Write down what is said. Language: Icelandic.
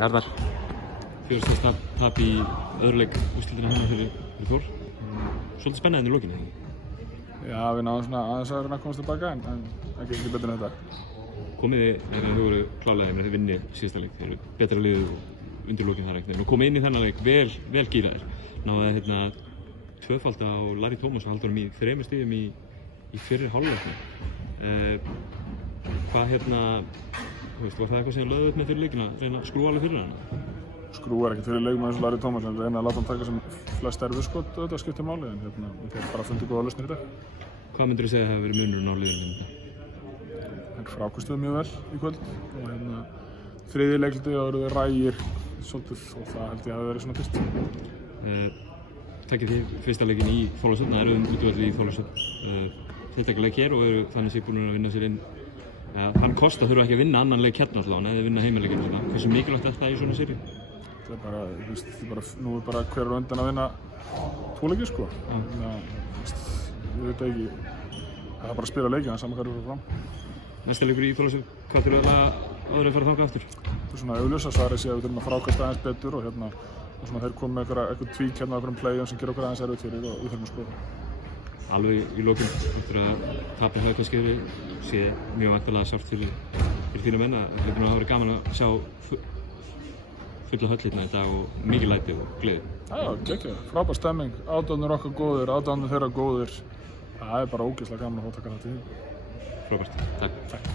Arnar, 4. tap í öðru leik úrslitinu hérna fyrir Þór. Svolítið spennandi í lokinu. Já, við náðum svona aðeins að reyna að komast tilbaka en ekki betur en þetta. Komið þið voru klálega með þið vinni síðasta leik. Þið eru betra liðið og undir lokinu þar ekkert. Nú komið inn í þennan leik vel gíraðir. Náðu tvöfalda á Larry Thomas og haldur í 3 stigum í fyrri hálfleiknum. Hvað var það eitthvað sem þið lögðu upp með fyrir leikina, reyna að skrúa alveg fyrir hana? Skrúar ekki fyrir leikmann eins og Larry Thomas, en reyna að láta hann taka sem flest erfiðskot, þetta skiptir máli, en við hefum bara fundið góða lausnir í dag. Hvað myndirðu segja að hafi verið munurinn á liðinu þetta? Þeir frákostuðu mjög vel í kvöld og þriðji leikluti og eru rægir svolítið og það held ég að hafi verið svona fyrst. Takkið þið fyrsta leikin í Þorlákshöfn, það eru útivelli í Þorlákshöfn. Þið taka leik hér og eru þannig sér búin að vinna sér inn. Þann kost að þurfa ekki að vinna annan leik hérna alltaf, eða vinna heimaleikinn alltaf. Hversu mikilvægt er það í svona sériu? Nú er bara hver á undan að vinna 2 leiki sko. Ég veit ekki, það er bara að spila leikina, saman hvað eru fram. Næsta leikur í Þorlákshöfn, hvað þurfa það áður að fara þangað aftur? Það er svona augljósa svarið sé að við þurfum að frákasta aðeins betur og þeir komu með eitthvað tvík hérna á einhverjum playum sem gerir okkur aðeins erfitt fyrir og við þurfum að skoða. Alveg í lokin, eftir að tapið hafi kannski sé mjög væntanlega sárt fyrir þína menn. Það hafi verið gaman að sjá fulla höll hérna í dag og mikið læti og gleði. Já, geggjað, frábær stemming, aðdáðnir okkar góðir, aðdáðnir þeirra góðir. Það er bara ógeðslega gaman að fá taka þetta í. Frábært, takk.